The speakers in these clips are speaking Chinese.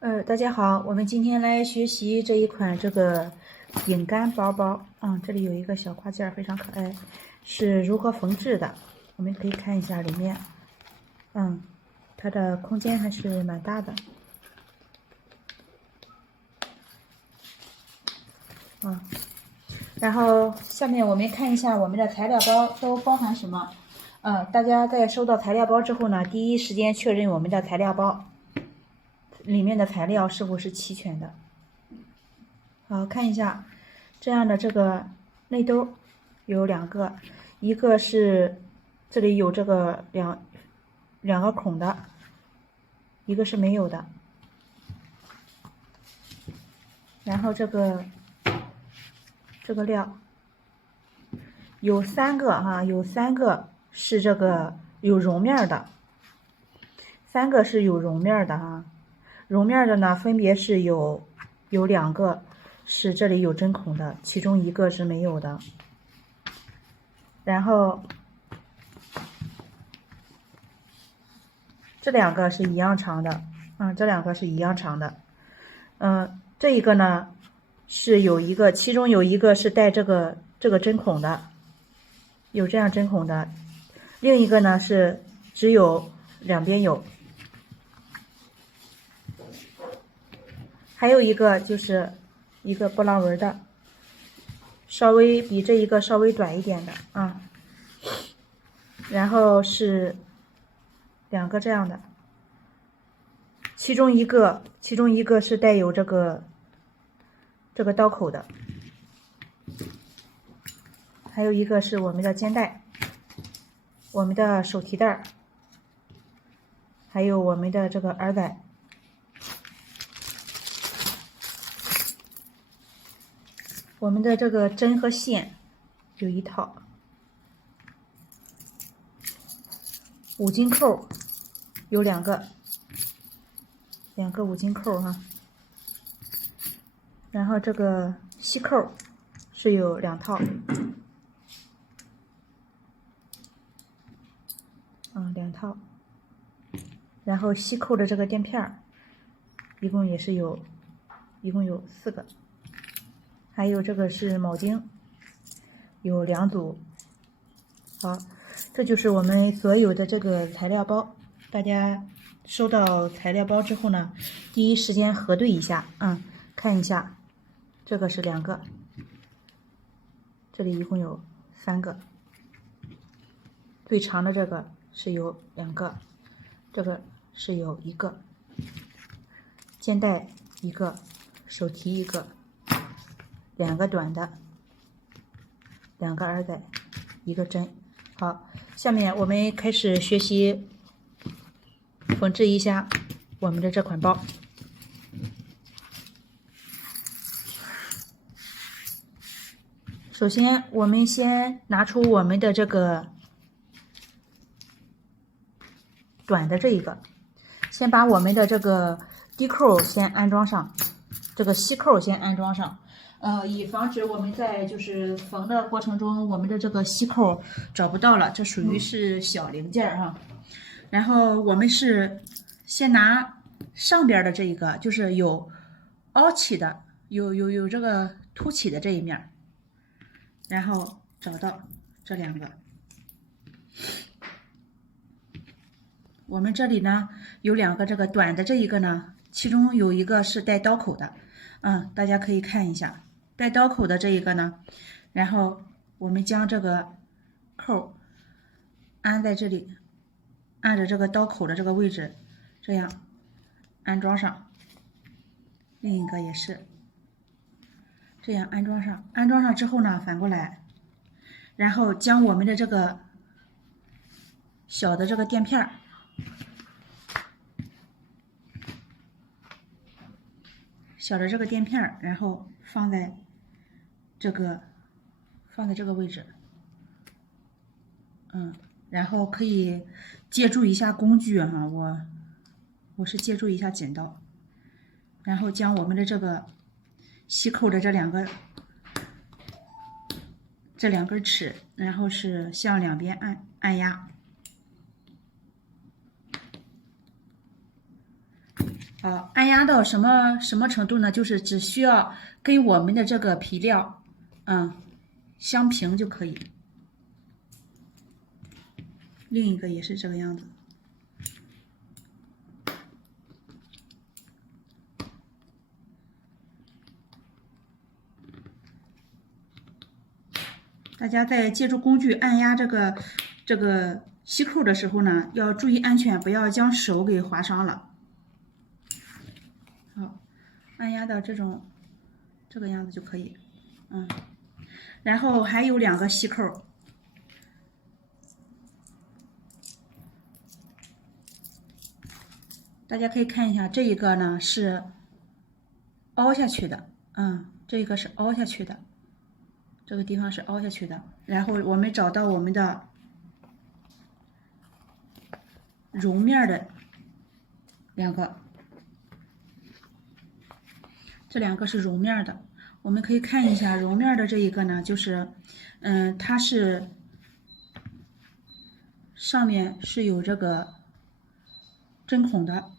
大家好，我们今天来学习这一款这个饼干包包。这里有一个小挂件，非常可爱，是如何缝制的？我们可以看一下里面，它的空间还是蛮大的。然后下面我们看一下我们的材料包都包含什么。大家在收到材料包之后呢，第一时间确认我们的材料包里面的材料是否是齐全的。好，看一下这样的这个内兜有两个，一个是这里有这个两个孔的，一个是没有的。然后这个料有三个哈，有三个是这个有绒面的，3个是有绒面的哈。绒面的呢，分别是有两个是这里有针孔的，其中一个是没有的。然后这两个是一样长的，这两个是一样长的。这一个呢是有一个，其中有一个是带这个针孔的，有这样针孔的，另一个呢是只有两边有。还有一个就是一个波浪纹的，稍微比这一个稍微短一点的然后是两个这样的，其中一个是带有这个刀口的，还有一个是我们的肩带，我们的手提袋，还有我们的这个耳带。我们的这个针和线有一套，5金扣有两个5金扣哈，然后这个吸扣是有2套，2套，然后吸扣的这个垫片一共有4个。还有这个是铆钉，有2组。好，这就是我们所有的这个材料包。大家收到材料包之后呢，第一时间核对一下，看一下，这个是2个，这里一共有3个，最长的这个是有2个，这个是有1个，肩带1个，手提1个。2个短的，2个耳带，1个针。好，下面我们开始学习缝制一下我们的这款包。首先我们先拿出我们的这个短的这一个，先把我们的这个低扣先安装上，这个吸扣先安装上。以防止我们在就是缝的过程中，我们的这个吸扣找不到了，这属于是小零件哈。然后我们是先拿上边的这一个，就是有凹起的，有这个凸起的这一面，然后找到这2个。我们这里呢有2个这个短的这一个呢，其中有一个是带刀口的，大家可以看一下。带刀口的这一个呢，然后我们将这个扣安在这里，按着这个刀口的这个位置，这样安装上。另一个也是这样安装上。安装上之后呢，反过来，然后将我们的这个小的这个垫片然后放在这个位置，然后可以借助一下工具哈，我是借助一下剪刀，然后将我们的这个吸扣的这两根齿，然后是向两边按压，好，按压到什么程度呢？就是只需要跟我们的这个皮料，相平就可以。另一个也是这个样子。大家在借助工具按压这个吸扣的时候呢，要注意安全，不要将手给划伤了。好，按压到这个样子就可以。然后还有2个吸扣，大家可以看一下，这一个呢是凹下去的，这个是凹下去的。这个地方是凹下去的，然后我们找到我们的绒面的2个，这2个是绒面的。我们可以看一下绒面的这一个呢，就是，它是上面是有这个针孔的，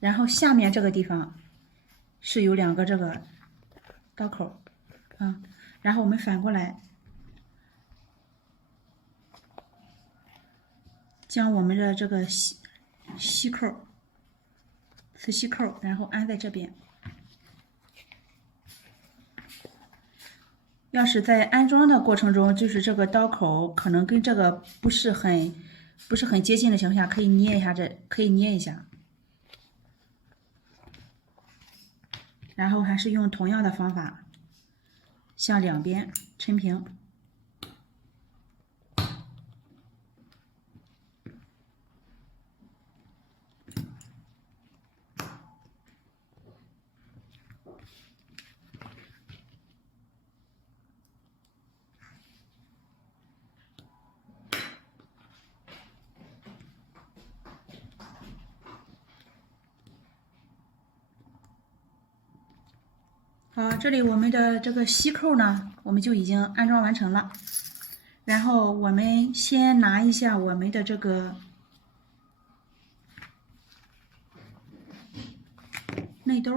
然后下面这个地方是有2个这个刀口，然后我们反过来，将我们的这个吸扣、磁吸扣，然后安在这边。要是在安装的过程中，就是这个刀口可能跟这个不是很接近的情况下，可以捏一下可以捏一下。然后还是用同样的方法，向两边抻平。好，这里我们的这个吸扣呢，我们就已经安装完成了。然后我们先拿一下我们的这个内兜，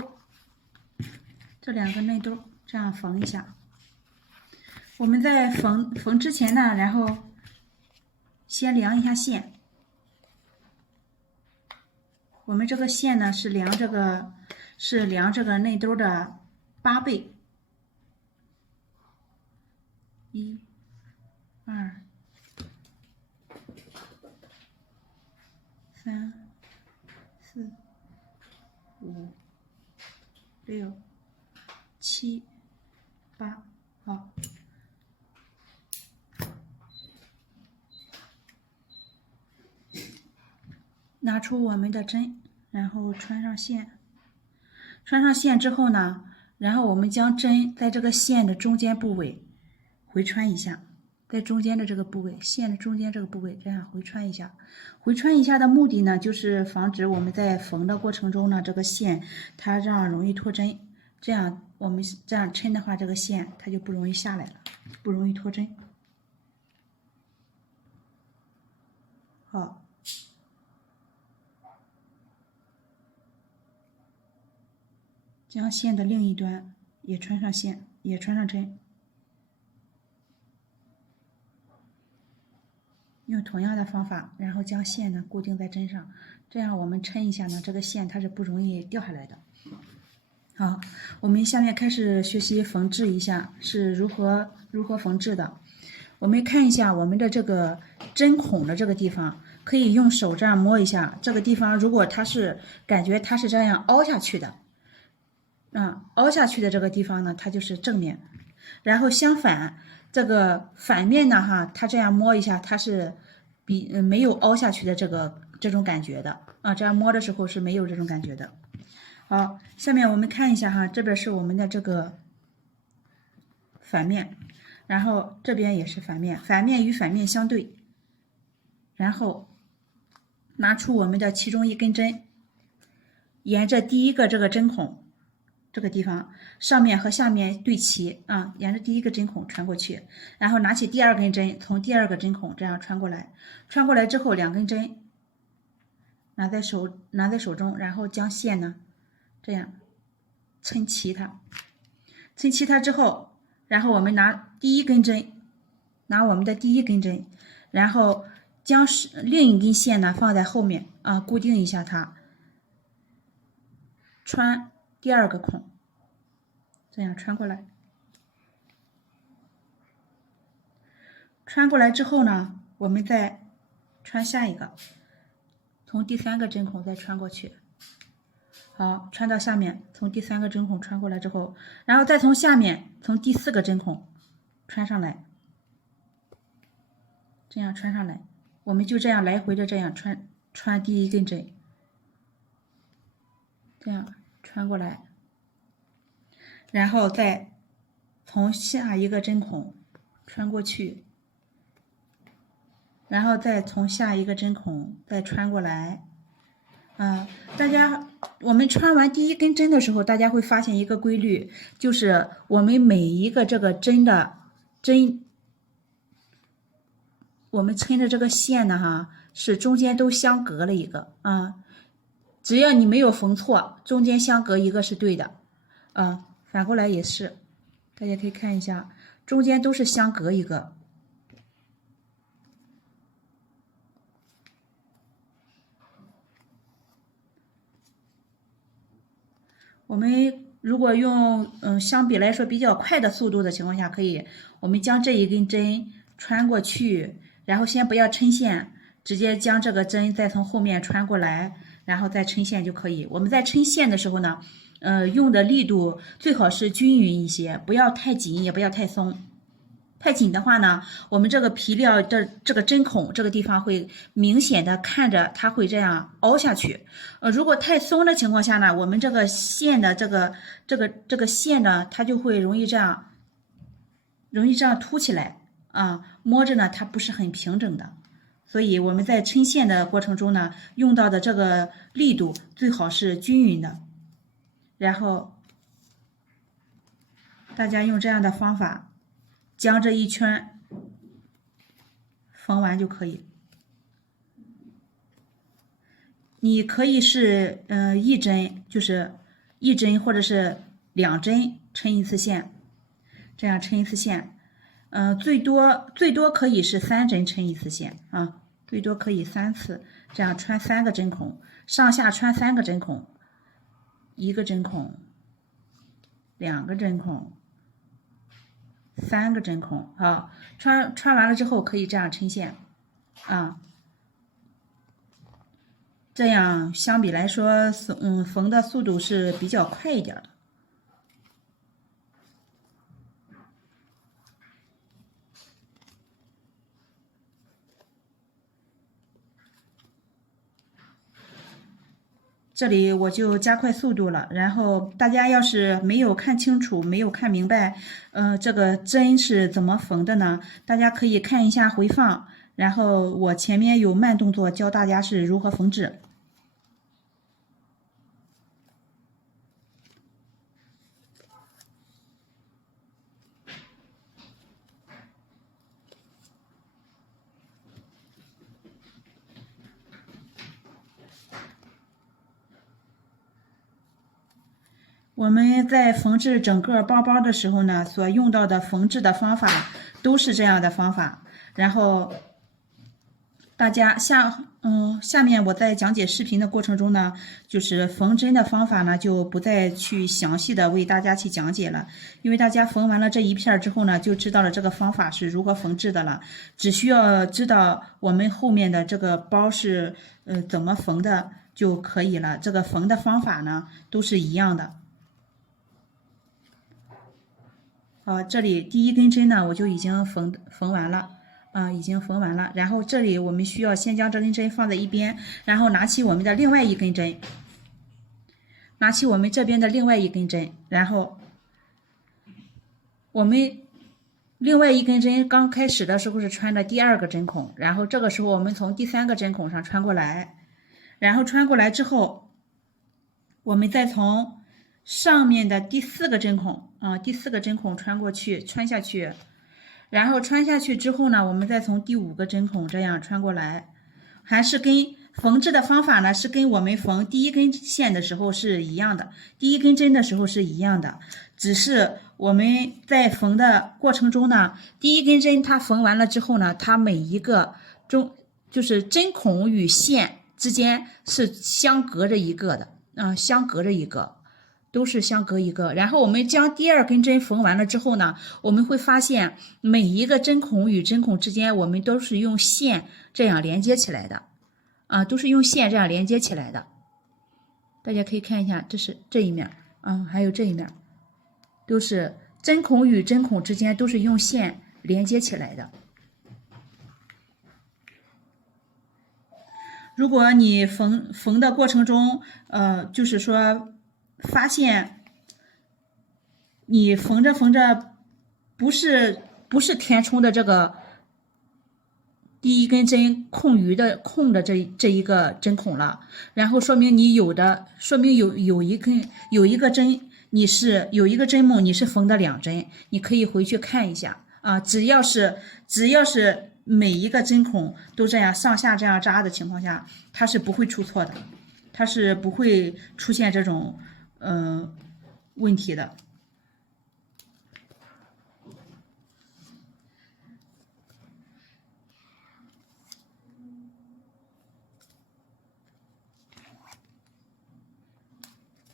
这2个内兜这样缝一下。我们在缝之前呢，然后先量一下线。我们这个线呢是量这个内兜的8倍。1、2、3、4、5、6、7、8，好。拿出我们的针，然后穿上线。穿上线之后呢，然后我们将针在这个线的中间部位回穿一下，在中间的这个部位，线的中间这个部位这样回穿一下。回穿一下的目的呢，就是防止我们在缝的过程中呢，这个线它这样容易脱针。这样我们这样抻的话，这个线它就不容易下来了，不容易脱针。好。将线的另一端也穿上线，也穿上针，用同样的方法，然后将线呢固定在针上，这样我们抻一下呢，这个线它是不容易掉下来的。好，我们下面开始学习缝制一下是如何缝制的。我们看一下我们的这个针孔的这个地方，可以用手这样摸一下，这个地方如果它是感觉它是这样凹下去的。凹下去的这个地方呢，它就是正面，然后相反，这个反面呢，它这样摸一下，它是没有凹下去的这种感觉的这样摸的时候是没有这种感觉的。好，下面我们看一下这边是我们的这个反面，然后这边也是反面，反面与反面相对，然后拿出我们的其中一根针，沿着第一个这个针孔。这个地方上面和下面对齐沿着第一个针孔穿过去，然后拿起第2根针，从第2个针孔这样穿过来，穿过来之后2根针拿在手中，然后将线呢这样抻齐它，抻齐它之后，然后我们拿第一根针，拿我们的第一根针，然后将另一根线呢放在后面啊，固定一下它，穿第二个孔，这样穿过来。穿过来之后呢，我们再穿下一个，从第三个针孔再穿过去。好，穿到下面，从第三个针孔穿过来之后，然后再从下面从第四个针孔穿上来，这样穿上来，我们就这样来回的这样穿第一根针，这样穿过来，然后再从下一个针孔穿过去，然后再从下一个针孔再穿过来。大家，我们穿完第一根针的时候，大家会发现一个规律，就是我们每一个这个针的我们抻的这个线呢，是中间都相隔了一个啊。只要你没有缝错，中间相隔一个是对的啊。反过来也是，大家可以看一下，中间都是相隔一个。我们如果用相比来说比较快的速度的情况下，我们将这一根针穿过去，然后先不要抻线，直接将这个针再从后面穿过来，然后再抻线就可以。我们在抻线的时候呢，用的力度最好是均匀一些，不要太紧，也不要太松。太紧的话呢，我们这个皮料的这个针孔这个地方会明显的看着它会这样凹下去。如果太松的情况下呢，我们这个线的这个线呢，它就会容易这样凸起来啊，摸着呢它不是很平整的。所以我们在抻线的过程中呢，用到的这个力度最好是均匀的。然后大家用这样的方法将这一圈缝完就可以。你可以是一针，就是一针或者是2针抻一次线，这样抻一次线。最多可以是3针抻一次线啊，最多可以3次，这样穿3个针孔，上下穿3个针孔，1个针孔，2个针孔。3个针孔，好，穿完了之后可以这样抻线，啊，这样相比来说，缝的速度是比较快一点的。这里我就加快速度了，然后大家要是没有看清楚、没有看明白，这个针是怎么缝的呢？大家可以看一下回放，然后我前面有慢动作教大家是如何缝制。我们在缝制整个包包的时候呢，所用到的缝制的方法都是这样的方法。然后大家下面我在讲解视频的过程中呢，就是缝针的方法呢，就不再去详细的为大家去讲解了，因为大家缝完了这一片之后呢，就知道了这个方法是如何缝制的了。只需要知道我们后面的这个包是怎么缝的就可以了。这个缝的方法呢，都是一样的。好，这里第一根针呢，我就已经缝完了。已经缝完了。然后这里我们需要先将这根针放在一边，然后拿起我们的另外一根针，拿起我们这边的另外一根针，然后我们另外一根针刚开始的时候是穿的第2个针孔，然后这个时候我们从第3个针孔上穿过来，然后穿过来之后，我们再从上面的第4个针孔第4个针孔穿下去。然后穿下去之后呢，我们再从第5个针孔这样穿过来，还是跟缝制的方法呢是跟我们缝第一根线的时候是一样的，第一根针的时候是一样的，只是我们在缝的过程中呢，第一根针它缝完了之后呢，它每一个就是针孔与线之间是相隔着一个的，相隔着一个。都是相隔一个，然后我们将第二根针缝完了之后呢，我们会发现每一个针孔与针孔之间，我们都是用线这样连接起来的，都是用线这样连接起来的。大家可以看一下，这是这一面，还有这一面，都是针孔与针孔之间都是用线连接起来的。如果你缝的过程中，就是说发现你缝着缝着不是填充的这个第一根针空的这一个针孔了，然后说明你有一个针，有一个针目你是缝的2针，你可以回去看一下只要是每一个针孔都这样上下这样扎的情况下，它是不会出错的，它是不会出现这种问题的。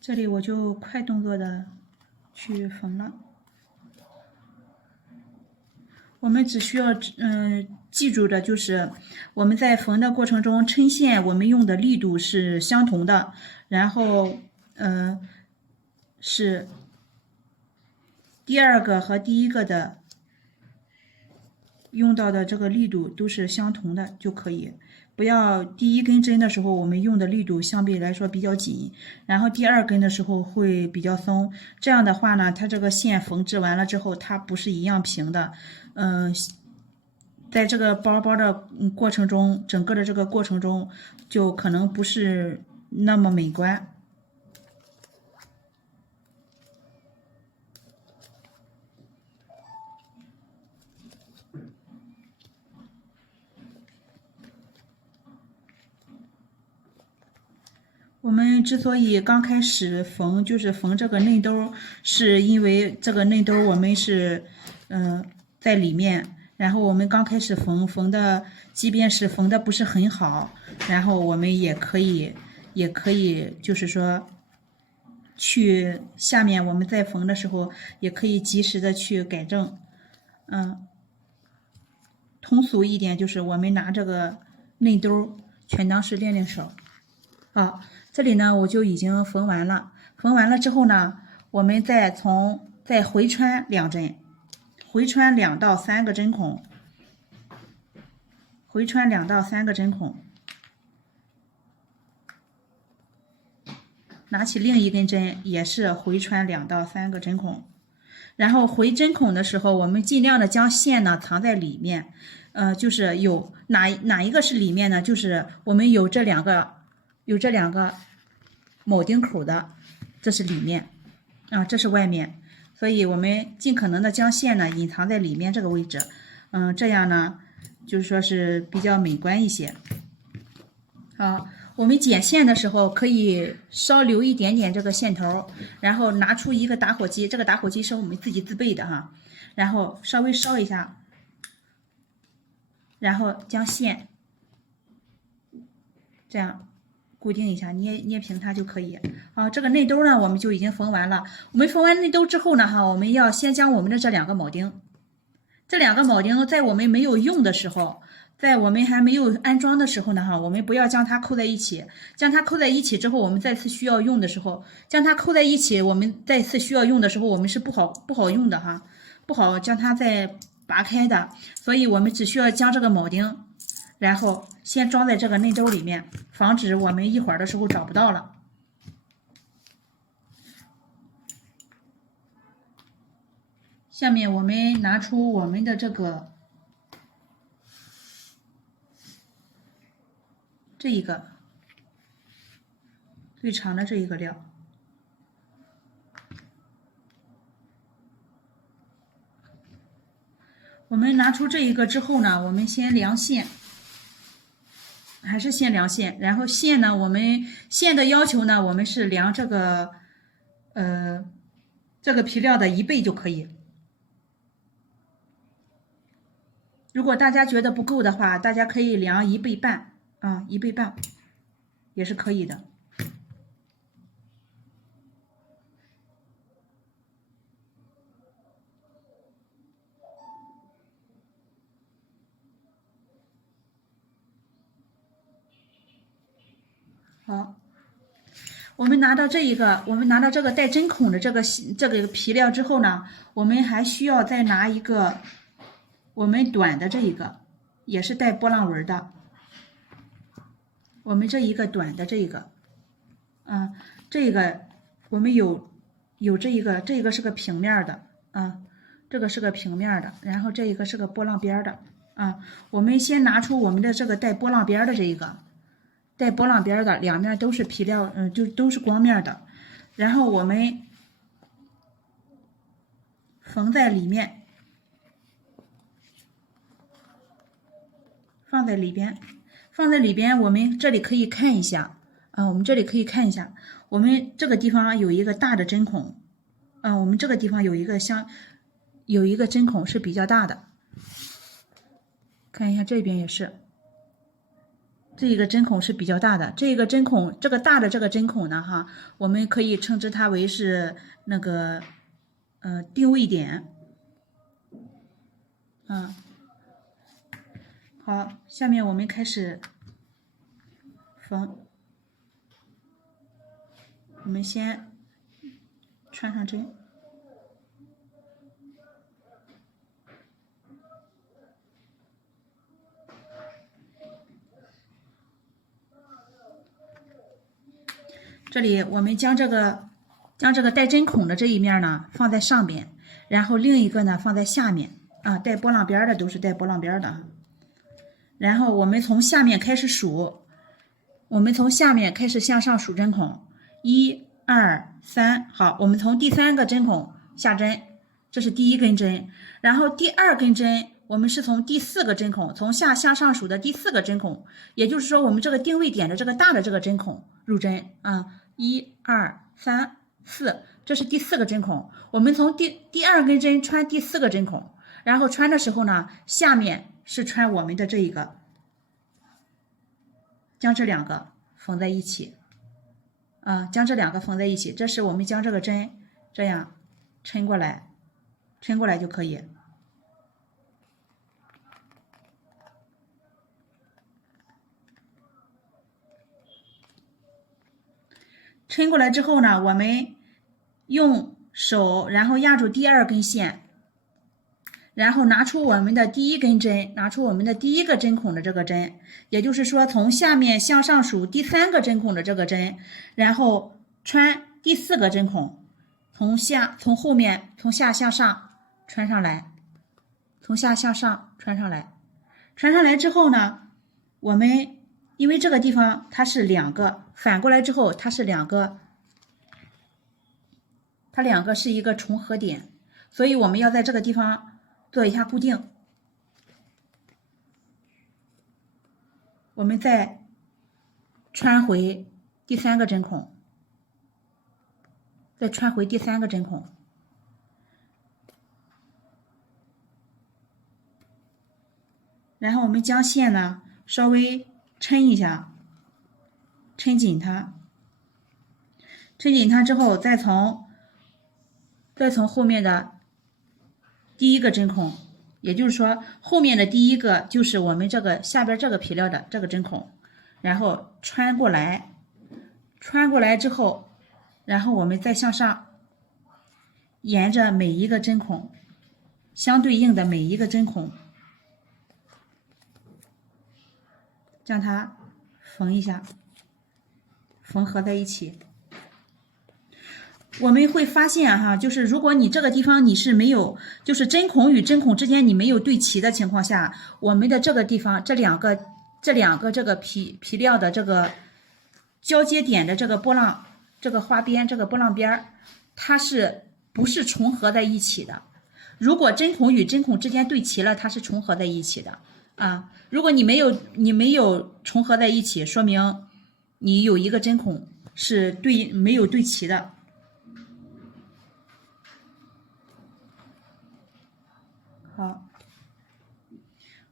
这里我就快动作的去缝了。我们只需要记住的就是我们在缝的过程中抻线，我们用的力度是相同的，然后是第二个和第一个的用到的这个力度都是相同的就可以。不要第一根针的时候我们用的力度相对来说比较紧，然后第二根的时候会比较松，这样的话呢，它这个线缝制完了之后它不是一样平的。在这个包的过程中，整个的这个过程中就可能不是那么美观。我们之所以刚开始缝，就是缝这个内兜，是因为这个内兜我们是在里面，然后我们刚开始缝的，即便是缝的不是很好，然后我们也可以就是说去下面我们在缝的时候也可以及时的去改正。通俗一点就是我们拿这个内兜全当是练手。好，这里呢我就已经缝完了，缝完了之后呢，我们再回穿2针，回穿2到3个针孔，回穿2到3个针孔，拿起另一根针也是回穿2到3个针孔，然后回针孔的时候，我们尽量的将线呢藏在里面，就是有哪一个是里面呢？就是我们有这两个铆钉口的，这是里面，这是外面，所以我们尽可能的将线呢隐藏在里面这个位置，这样呢就是说是比较美观一些。好，我们剪线的时候可以稍留一点点这个线头，然后拿出一个打火机，这个打火机是我们自己自备的哈，然后稍微烧一下，然后将线这样固定一下，捏平它就可以。好，这个内兜呢我们就已经缝完了。我们缝完内兜之后呢，我们要先将我们的这2个铆钉，这2个铆钉在我们没有用的时候，在我们还没有安装的时候呢，我们不要将它扣在一起，将它扣在一起之后，我们再次需要用的时候，将它扣在一起，我们再次需要用的时候，我们是不好用的哈，不好将它再拔开的，所以我们只需要将这个铆钉，然后先装在这个内兜里面，防止我们一会儿的时候找不到了。下面我们拿出我们的这一个最长的这一个料，我们拿出这一个之后呢，我们先量线，还是先量线，然后线呢，我们线的要求呢，我们是量这个这个皮料的1倍就可以。如果大家觉得不够的话，大家可以量1倍半啊，1倍半也是可以的。好，我们拿到这个带针孔的这个皮料之后呢，我们还需要再拿一个我们短的这一个，也是带波浪纹的。我们这一个短的这一个，这个我们有这一个是个平面的啊，这个是个平面的，然后这一个是个波浪边的啊。我们先拿出我们的这个带波浪边的这一个。带波浪边的两面都是皮料，就都是光面的，然后我们缝在里面，放在里边，我们这里可以看一下啊，我们这里可以看一下，我们这个地方有一个大的针孔，我们这个地方有一个针孔是比较大的，看一下这边也是。这一个针孔是比较大的，这个针孔，这个大的这个针孔呢，哈，我们可以称之它为是那个定位点，好，下面我们开始缝，我们先穿上针。这里我们将这个带针孔的这一面呢放在上边，然后另一个呢放在下面啊，带波浪边的都是带波浪边的。然后我们从下面开始数，我们从下面开始向上数针孔，1、2、3，好，我们从第3个针孔下针，这是第1根针，然后第2根针我们是从第4个针孔从下向上数的第4个针孔，也就是说我们这个定位点的这个大的这个针孔入针啊，1、2、3、4，这是第4个针孔，我们从第2根针穿第4个针孔，然后穿的时候呢，下面是穿我们的这一个，将这两个缝在一起啊，将这两个缝在一起，这是我们将这个针这样抻过来就可以。抻过来之后呢，我们用手然后压住第2根线，然后拿出我们的第1根针，拿出我们的第1个针孔的这个针，也就是说从下面向上数第3个针孔的这个针，然后穿第4个针孔，从后面从下向上穿上来，从下向上穿上来，穿上来之后呢，我们因为这个地方它是2个，反过来之后它是2个，它2个是一个重合点，所以我们要在这个地方做一下固定。我们再穿回第3个针孔，再穿回第3个针孔，然后我们将线呢稍微抻一下，抻紧它，抻紧它之后，再从后面的第1个针孔，也就是说后面的第1个就是我们这个下边这个皮料的这个针孔，然后穿过来之后，然后我们再向上，沿着每一个针孔相对应的每一个针孔将它缝一下，缝合在一起。我们会发现哈，就是如果你这个地方你是没有，就是针孔与针孔之间你没有对齐的情况下，我们的这个地方这两个这个皮料的这个交接点的这个波浪，这个花边，这个波浪边，它是不是重合在一起的？如果针孔与针孔之间对齐了，它是重合在一起的啊。如果你没有重合在一起，说明你有一个针孔是没有对齐的。好，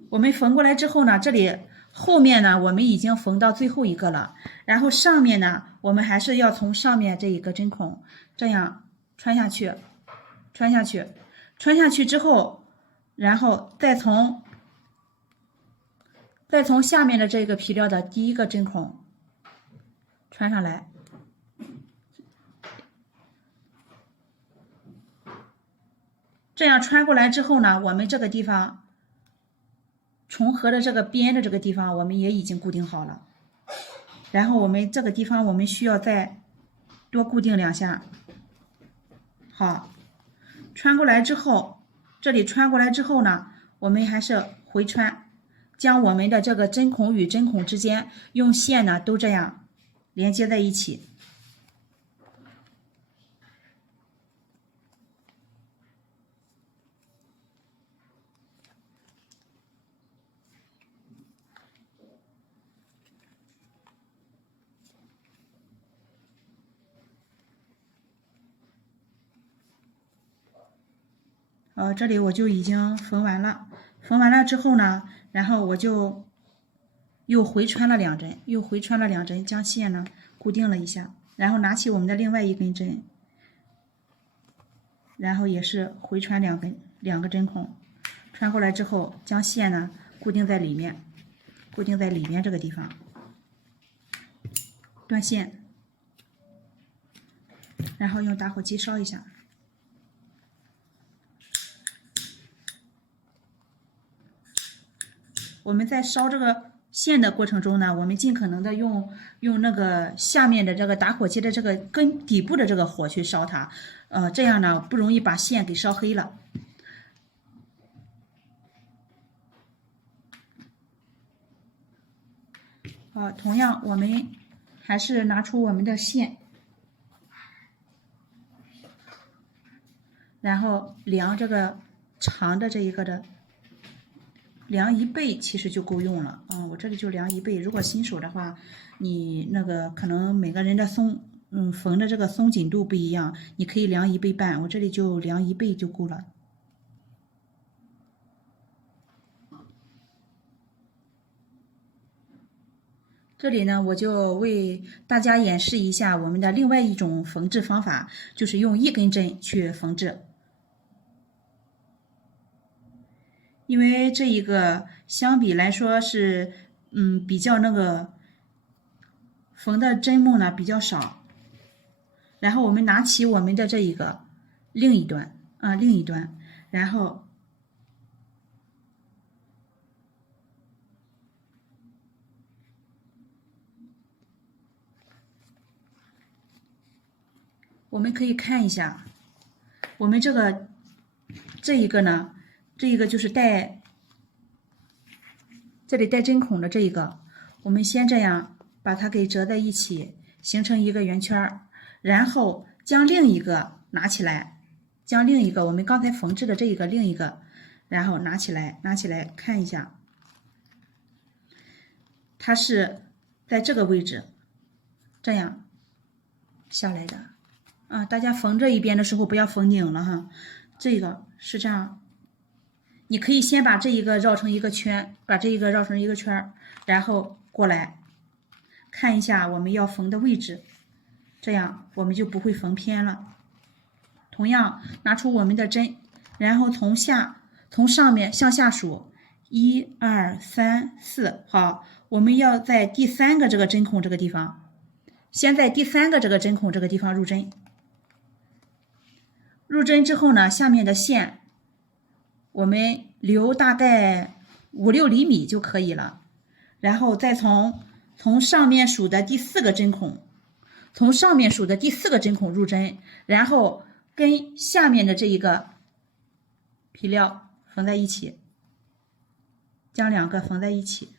我们缝过来之后呢，这里后面呢我们已经缝到最后一个了，然后上面呢我们还是要从上面这一个针孔这样穿下去，穿下去，穿下去之后，然后再从下面的这个皮料的第一个针孔穿上来，这样穿过来之后呢，我们这个地方重合的这个边的这个地方，我们也已经固定好了。然后我们这个地方我们需要再多固定2下。好，穿过来之后，这里穿过来之后呢，我们还是回穿，将我们的这个针孔与针孔之间用线呢都这样连接在一起。这里我就已经缝完了。缝完了之后呢，然后我就又回穿了2针，又回穿了2针，将线呢固定了一下，然后拿起我们的另外一根针，然后也是回穿2个针孔，穿过来之后，将线呢固定在里面，固定在里面这个地方，断线，然后用打火机烧一下。我们在烧这个线的过程中呢，我们尽可能的用那个下面的这个打火机的这个底部的这个火去烧它，这样呢不容易把线给烧黑了。同样我们还是拿出我们的线，然后量这个长的这一个的。量1倍其实就够用了，我这里就量1倍。如果新手的话，你那个可能每个人的缝的这个松紧度不一样，你可以量1倍半，我这里就量1倍就够了。这里呢，我就为大家演示一下我们的另外一种缝制方法，就是用1根针去缝制。因为这一个相比来说是，比较那个缝的针目呢比较少。然后我们拿起我们的这一个另一端，然后我们可以看一下，我们这一个呢。这一个就是这里带针孔的这一个，我们先这样把它给折在一起，形成一个圆圈，然后将另一个拿起来，将另一个我们刚才缝制的这一个另一个，然后拿起来看一下，它是在这个位置这样下来的大家缝这一边的时候不要缝拧了哈，这个是这样。你可以先把这一个绕成一个圈，然后过来看一下我们要缝的位置，这样我们就不会缝偏了。同样拿出我们的针，然后从上面向下数，1、2、3、4，好，我们要在第3个这个针孔这个地方，先在第3个这个针孔这个地方入针。入针之后呢，下面的线我们留大概5、6厘米就可以了，然后再从上面数的第4个针孔，入针，然后跟下面的这一个皮料缝在一起，将2个缝在一起。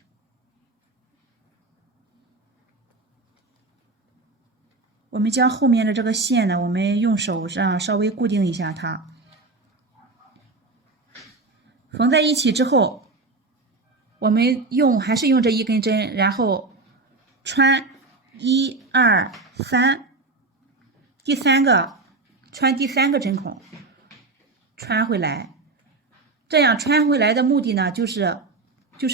我们将后面的这个线呢，我们用手上稍微固定一下它。缝在一起之后，我们还是用这一根针，然后穿1、2、3，第三个穿第3个针孔，穿回来。这样穿回来的目的呢，就是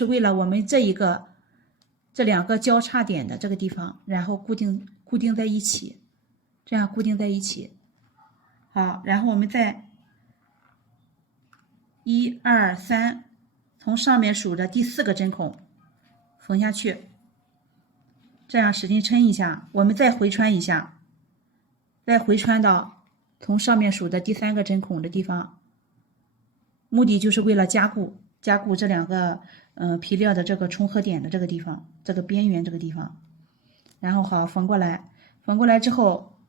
为了我们这2个交叉点的这个地方，然后固定在一起，这样固定在一起。好，然后我们再1、2、3，从上面数着第4个针孔缝下去，这样使劲抻一下，我们再回穿一下，再回穿到从上面数的第3个针孔的地方，目的就是为了加固这2个皮料的这个重合点的这个地方，这个边缘这个地方。然后好，缝过来之后，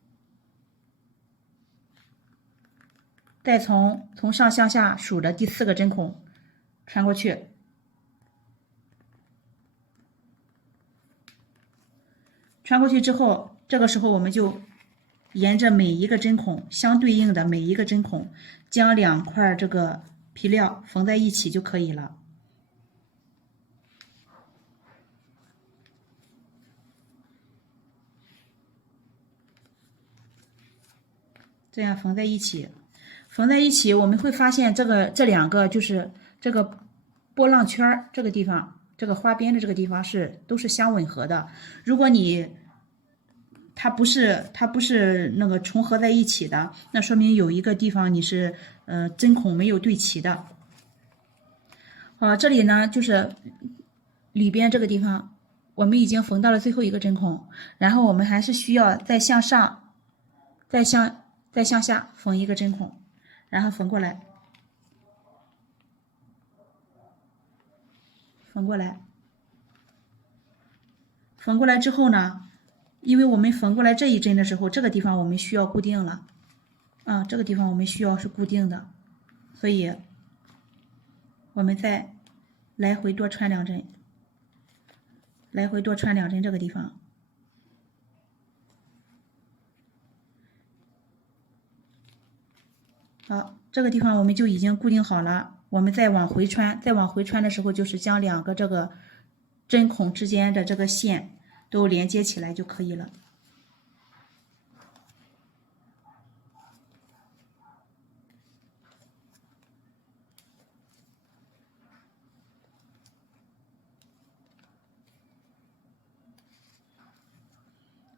再从上向下数的第4个针孔穿过去，之后，这个时候我们就沿着每一个针孔相对应的每一个针孔，将2块这个皮料缝在一起就可以了。这样缝在一起，我们会发现这2个就是这个波浪圈这个地方，这个花边的这个地方都是相吻合的。如果它不是那个重合在一起的，那说明有一个地方你是针孔没有对齐的。好，这里呢就是里边这个地方，我们已经缝到了最后一个针孔，然后我们还是需要再向上，再向下缝一个针孔，然后缝过来，缝过来之后呢，因为我们缝过来这一针的时候，这个地方我们需要固定了，这个地方我们需要是固定的，所以我们再来回多穿2针，这个地方。好，这个地方我们就已经固定好了，我们再往回穿，的时候就是将2个这个针孔之间的这个线都连接起来就可以了。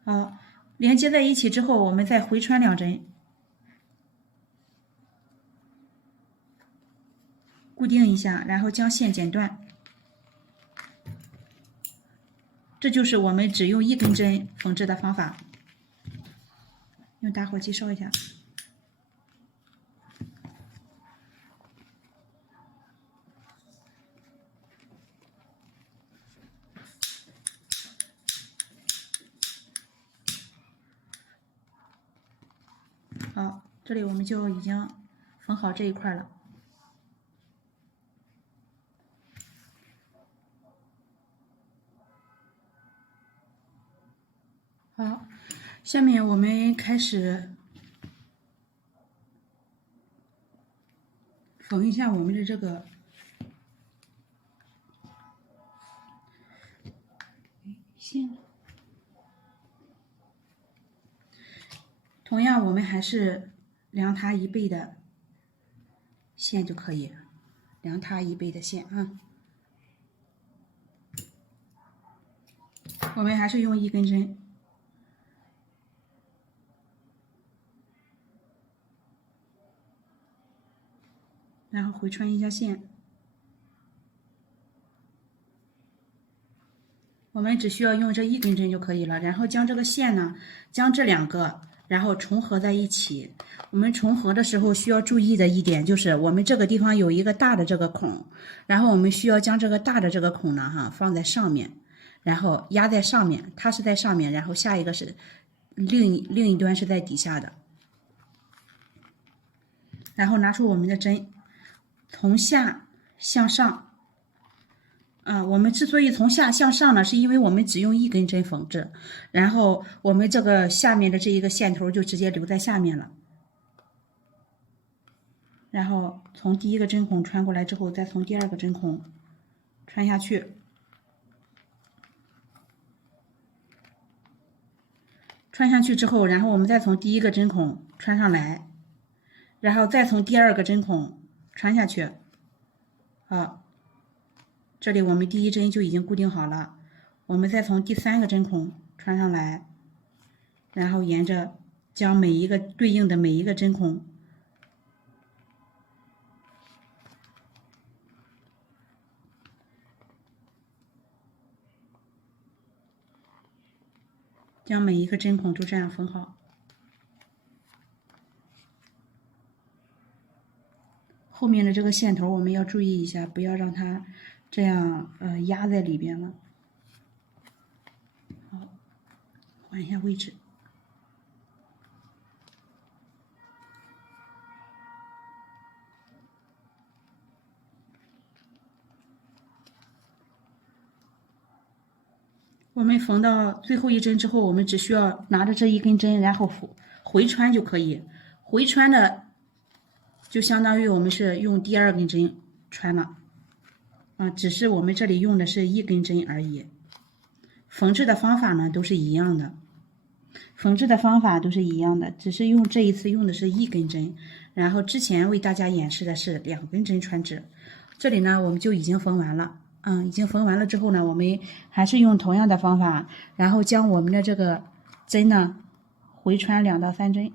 好，连接在一起之后，我们再回穿2针。固定一下，然后将线剪断。这就是我们只用1根针缝制的方法。用打火机烧一下。好，这里我们就已经缝好这一块了。好，下面我们开始缝一下我们的这个线。同样，我们还是量它1倍的线就可以，量它1倍的线啊。我们还是用1根针。然后回穿一下线，我们只需要用这1根针就可以了。然后将这个线呢，将这2个，然后重合在一起。我们重合的时候需要注意的一点就是，我们这个地方有一个大的这个孔，然后我们需要将这个大的这个孔呢，放在上面，然后压在上面，它是在上面，然后下一个是另一端是在底下的。然后拿出我们的针。从下向上，我们之所以从下向上呢，是因为我们只用1根针缝制，然后我们这个下面的这一个线头就直接留在下面了。然后从第1个针孔穿过来之后，再从第2个针孔穿下去，穿下去之后，然后我们再从第一个针孔穿上来，然后再从第二个针孔穿下去。好，这里我们第一针就已经固定好了，我们再从第三个针孔穿上来，然后沿着将每一个对应的每一个针孔将每一个针孔都这样缝好。后面的这个线头我们要注意一下，不要让它这样压在里边了。好，换一下位置。我们缝到最后一针之后，我们只需要拿着这一根针，然后回穿就可以。回穿的就相当于我们是用第二根针穿了，只是我们这里用的是一根针而已。缝制的方法呢都是一样的，只是这一次用的是一根针，然后之前为大家演示的是2根针穿制。这里呢我们就已经缝完了。已经缝完了之后呢，我们还是用同样的方法，然后将我们的这个针呢回穿2到3针，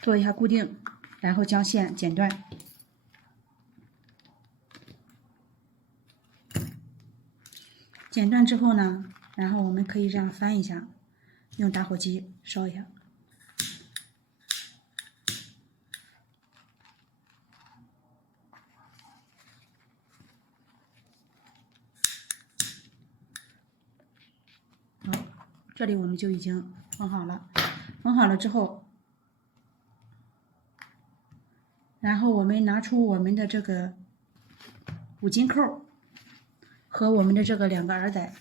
做一下固定，然后将线剪断。剪断之后呢，然后我们可以这样翻一下，用打火机烧一下。这里我们就已经缝好了。缝好了之后，然后我们拿出我们的这个5金扣和我们的这个2个耳带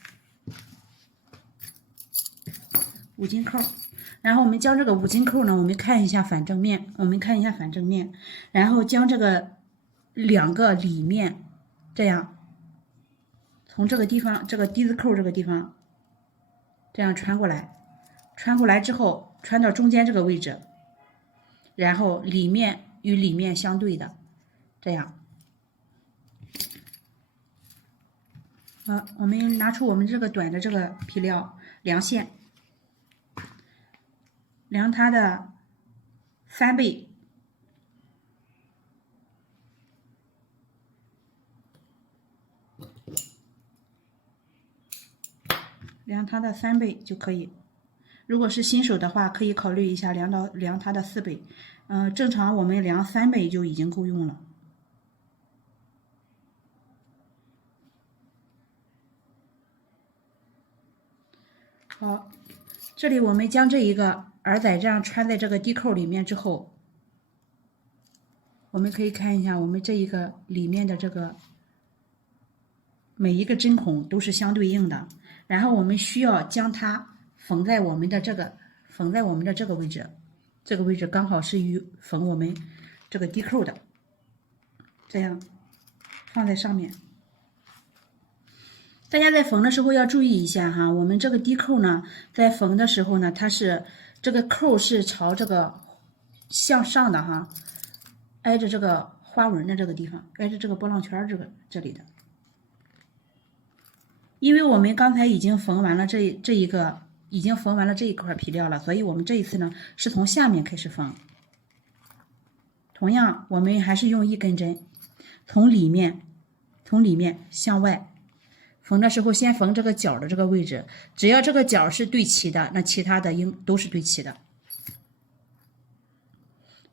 ，5金扣，然后我们将这个5金扣呢，我们看一下反正面，然后将这个2个里面这样从这个地方，这个低字扣这个地方这样穿过来，之后穿到中间这个位置，然后里面与里面相对的，这样。好，我们拿出我们这个短的这个皮料，量线，量它的3倍。量它的3倍就可以。如果是新手的话，可以考虑一下量它的4倍。正常我们量3倍就已经够用了。好，这里我们将这一个耳带这样穿在这个低扣里面之后，我们可以看一下我们这一个里面的这个每一个针孔都是相对应的，然后我们需要将它缝在我们的这个位置，这个位置刚好是与缝我们这个低扣的，这样放在上面。大家在缝的时候要注意一下哈，我们这个低扣呢，在缝的时候呢，它是这个扣是朝这个向上的哈，挨着这个花纹的这个地方，挨着这个波浪圈这里的。因为我们刚才已经缝完了这一块皮料了，所以我们这一次呢是从下面开始缝。同样，我们还是用1根针，从里面向外缝的时候，先缝这个角的这个位置，只要这个角是对齐的，那其他的都是对齐的。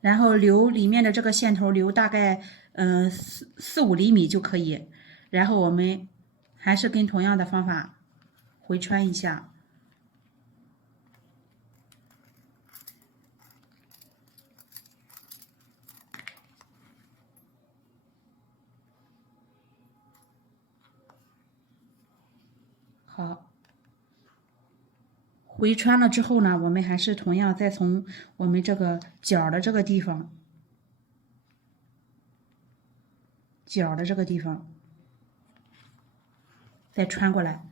然后留里面的这个线头留大概4-5厘米就可以，然后我们还是跟同样的方法回穿一下。好，回穿了之后呢，我们还是同样再从我们这个角的这个地方，再穿过来，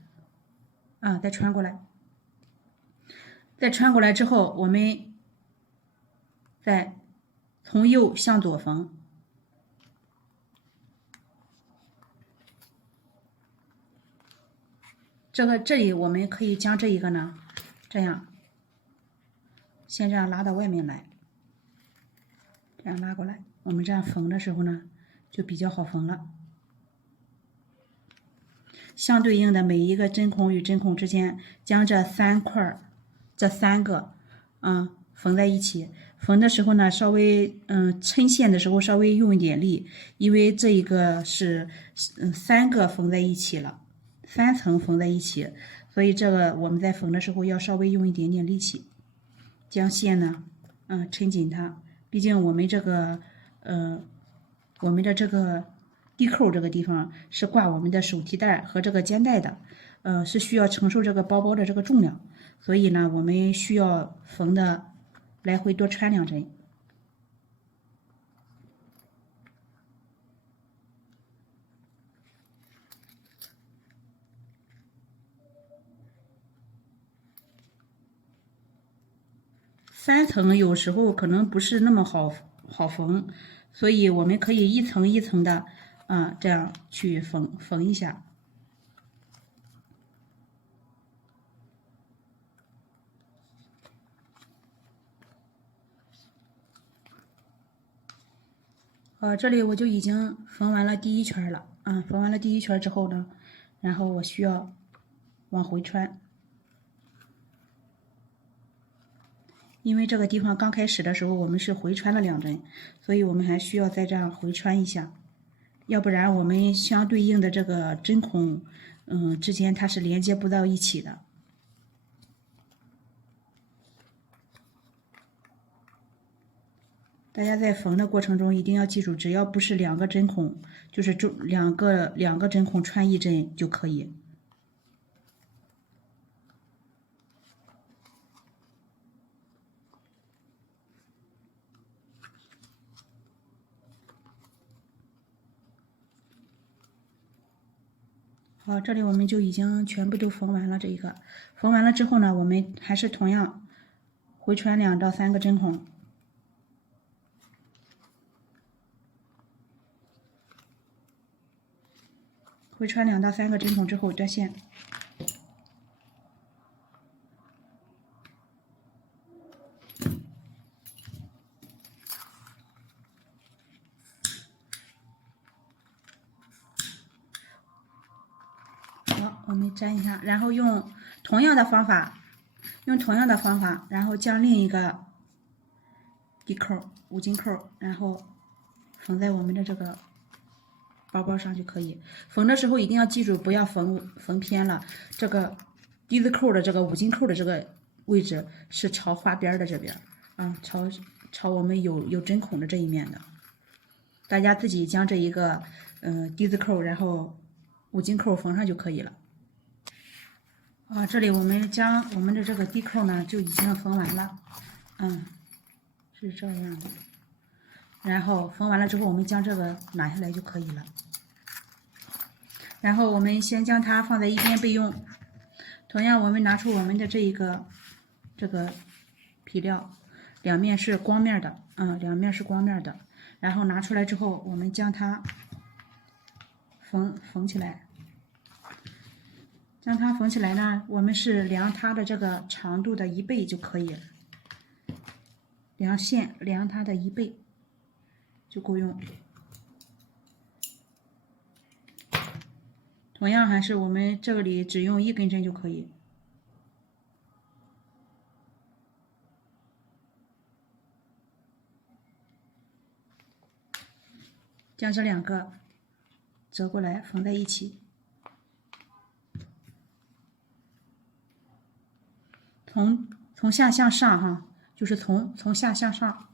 再穿过来，再穿过来之后，我们再从右向左缝。这里我们可以将这一个呢，这样，先这样拉到外面来，这样拉过来，我们这样缝的时候呢，就比较好缝了。相对应的每一个针孔与针孔之间，将这3块，这3个，缝在一起。缝的时候呢，稍微抻线的时候稍微用一点力，因为这一个是3个缝在一起了，3层缝在一起，所以这个我们在缝的时候要稍微用一点点力气，将线呢，抻紧它。毕竟我们这个，我们的这个地扣这个地方是挂我们的手提袋和这个肩带的，是需要承受这个包包的这个重量，所以呢，我们需要缝的来回多穿2针。3层有时候可能不是那么好缝，所以我们可以一层一层的，这样去缝一下。这里我就已经缝完了第1圈了，缝完了第1圈之后呢，然后我需要往回穿。因为这个地方刚开始的时候我们是回穿了2针，所以我们还需要再这样回穿一下，要不然我们相对应的这个针孔，之间它是连接不到一起的。大家在缝的过程中一定要记住，只要不是2个针孔，就是两个针孔穿1针就可以。好，这里我们就已经全部都缝完了这一个。缝完了之后呢，我们还是同样回穿2到3个针孔。回穿2到3个针孔之后，这线好，我们粘一下，然后用同样的方法，然后将另一个地扣、5金扣，然后缝在我们的这个包包上就可以。缝的时候一定要记住，不要缝偏了。这个低字扣的这个5金扣的这个位置是朝花边的这边，朝我们有针孔的这一面的。大家自己将这一个低字扣，然后5金扣缝上就可以了。这里我们将我们的这个低扣呢就已经缝完了，是这样的。然后缝完了之后，我们将这个拿下来就可以了。然后我们先将它放在一边备用。同样，我们拿出我们的这个皮料，两面是光面的，两面是光面的。然后拿出来之后，我们将它缝起来。将它缝起来呢，我们是量它的这个长度的1倍就可以，量线量它的1倍就够用。同样还是我们这里只用1根针就可以。将这2个折过来缝在一起。从下向上哈，就是从下向上，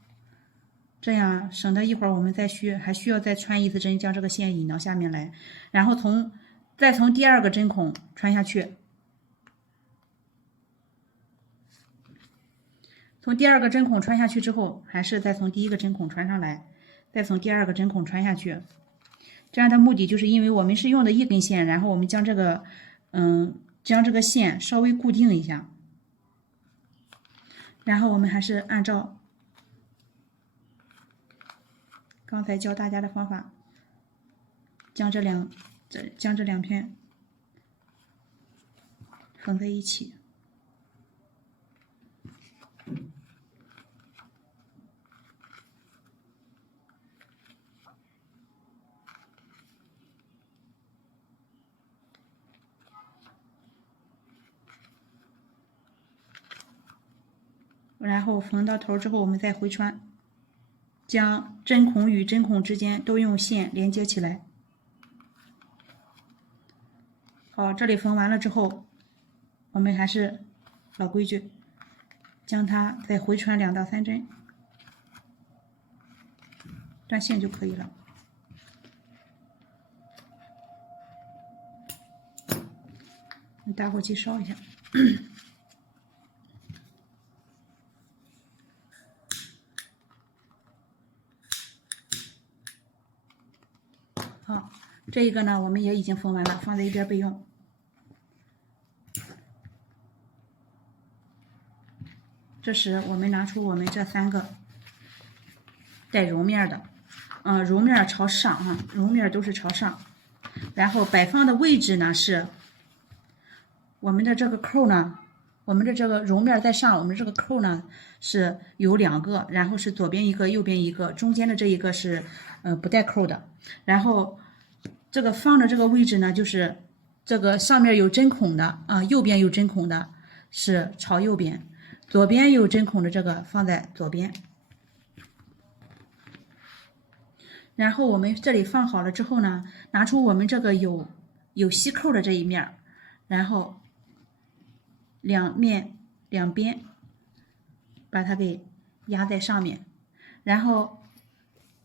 这样省得一会儿我们还需要再穿1次针，将这个线引到下面来，然后再从第2个针孔穿下去，从第二个针孔穿下去之后，还是再从第一个针孔穿上来，再从第二个针孔穿下去。这样的目的就是因为我们是用的一根线，然后我们将这个线稍微固定一下，然后我们还是按照刚才教大家的方法，将这两片缝在一起。然后缝到头之后，我们再回穿，将针孔与针孔之间都用线连接起来。好，这里缝完了之后，我们还是老规矩，将它再回穿2到3针，断线就可以了。打火机烧一下。好，这一个呢，我们也已经缝完了，放在一边备用。这时我们拿出我们这3个带绒面的，绒面朝上哈，绒面都是朝上，然后摆放的位置呢是我们的这个扣呢，我们的这个绒面在上，我们这个扣呢是有2个，然后是左边一个，右边一个，中间的这一个是不带扣的。然后这个放的这个位置呢，就是这个上面有针孔的右边有针孔的是朝右边，左边有针孔的这个放在左边。然后我们这里放好了之后呢，拿出我们这个有吸扣的这一面，然后两边把它给压在上面，然后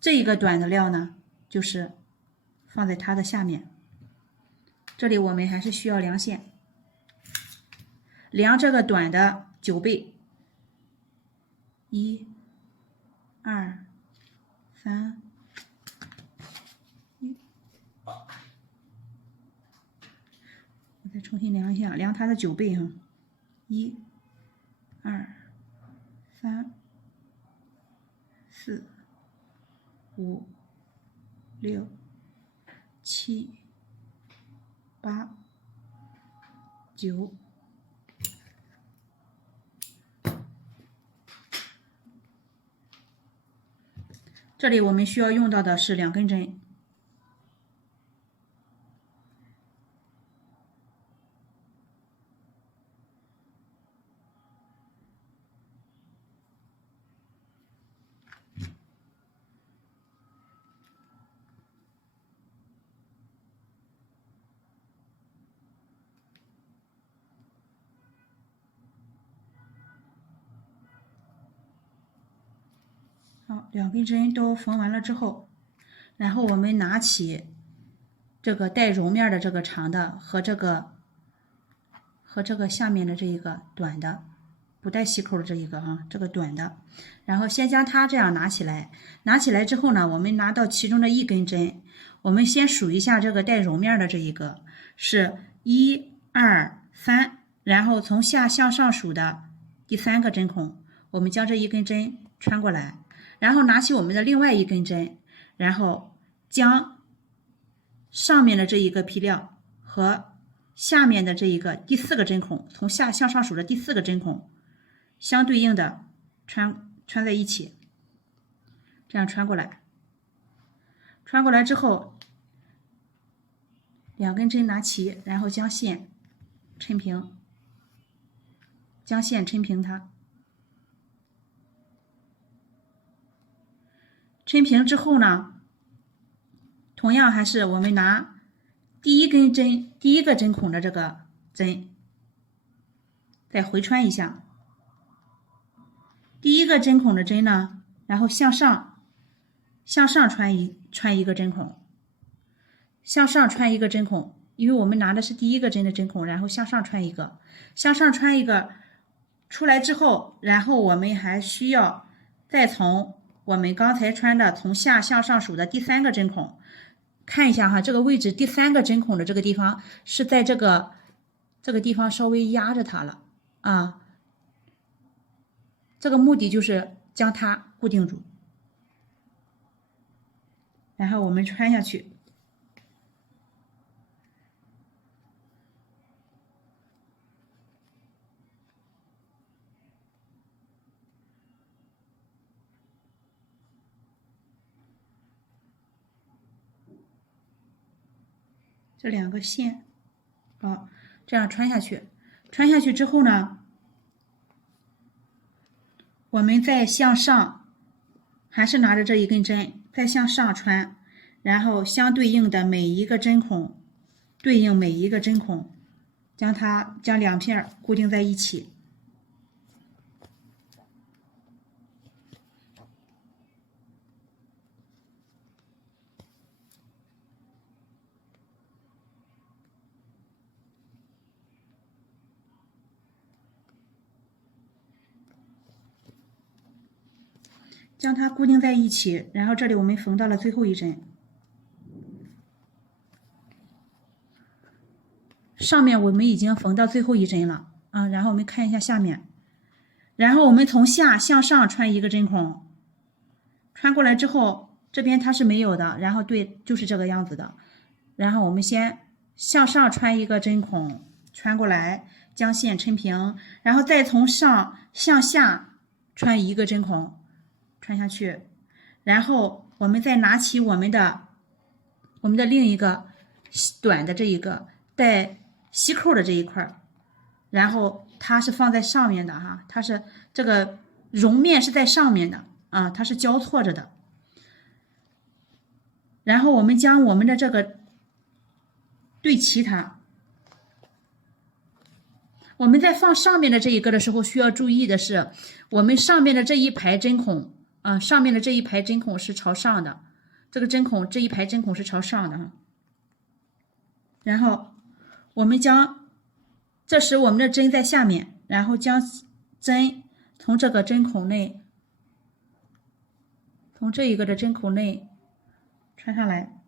这一个短的料呢，就是放在它的下面。这里我们还是需要量线，量这个短的9倍，1、2、3。我再重新量一下，量它的9倍哈，1、2、3、4、5、6、7、8、9。这里我们需要用到的是2根针。好，2根针都缝完了之后，然后我们拿起这个带绒面的这个长的和这个下面的这一个短的，不带细扣的这一个这个短的，然后先将它这样拿起来，拿起来之后呢，我们拿到其中的1根针，我们先数一下这个带绒面的这一个是1、2、3，然后从下向上数的第3个针孔，我们将这1根针穿过来。然后拿起我们的另外1根针，然后将上面的这一个皮料和下面的这一个第4个针孔，从下向上数的第4个针孔相对应的穿在一起，这样穿过来。穿过来之后，2根针拿齐，然后将线抻平，将线抻平它。抻平之后呢，同样还是我们拿第1根针第1个针孔的这个针，再回穿一下。第1个针孔的针呢，然后向上穿一个针孔，向上穿一个针孔，因为我们拿的是第1个针的针孔，然后向上穿一个，向上穿一个，出来之后，然后我们还需要再从我们刚才穿的从下向上数的第3个针孔，看一下哈，这个位置第3个针孔的这个地方是在这个地方稍微压着它了啊。这个目的就是将它固定住，然后我们穿下去。这2个线，好，这样穿下去。穿下去之后呢，我们再向上，还是拿着这一根针，再向上穿，然后相对应的每一个针孔，对应每一个针孔，将2片固定在一起。将它固定在一起，然后这里我们缝到了最后一针，上面我们已经缝到最后一针了啊。然后我们看一下下面，然后我们从下向上穿一个针孔，穿过来之后，这边它是没有的，然后对，就是这个样子的。然后我们先向上穿一个针孔，穿过来，将线抻平，然后再从上向下穿一个针孔。穿下去，然后我们再拿起我们的另一个短的这一个带吸扣的这一块，然后它是放在上面的哈，它是这个绒面是在上面的啊，它是交错着的。然后我们将我们的这个对齐它。我们在放上面的这一个的时候，需要注意的是，我们上面的这一排针孔。上面的这一排针孔是朝上的，这个针孔这一排针孔是朝上的哈。然后我们这时我们的针在下面，然后将针从这个针孔内，从这一个的针孔内穿上来。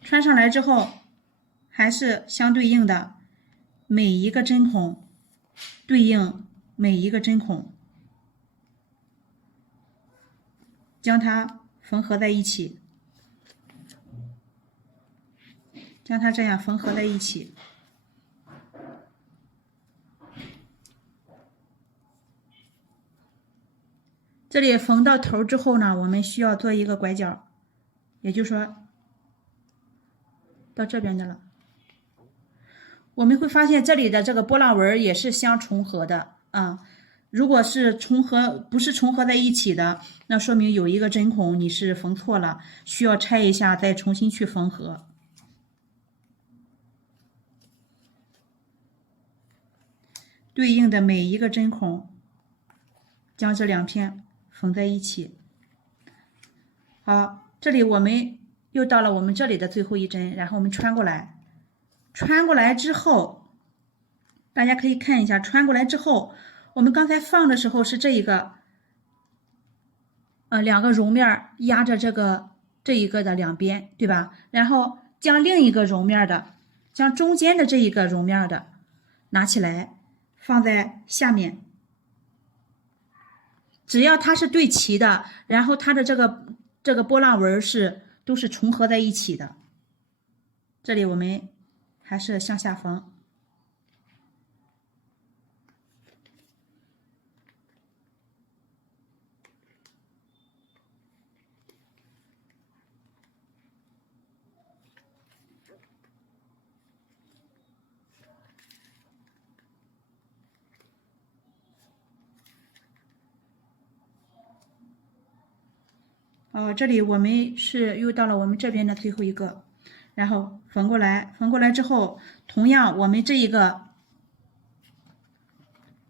穿上来之后，还是相对应的，每一个针孔对应每一个针孔。将它缝合在一起，将它这样缝合在一起。这里缝到头之后呢，我们需要做一个拐角，也就是说到这边的了。我们会发现这里的这个波浪纹也是相重合的啊。如果是不是重合在一起的，那说明有一个针孔你是缝错了，需要拆一下再重新去缝合。对应的每一个针孔，将这2片缝在一起。好，这里我们又到了我们这里的最后一针，然后我们穿过来。穿过来之后，大家可以看一下，穿过来之后。我们刚才放的时候是这一个，2个绒面压着这一个的2边，对吧？然后将另一个绒面的，将中间的这一个绒面的拿起来放在下面。只要它是对齐的，然后它的这个波浪纹都是重合在一起的。这里我们还是向下缝。这里我们是又到了我们这边的最后一个，然后缝过来，缝过来之后，同样我们这一个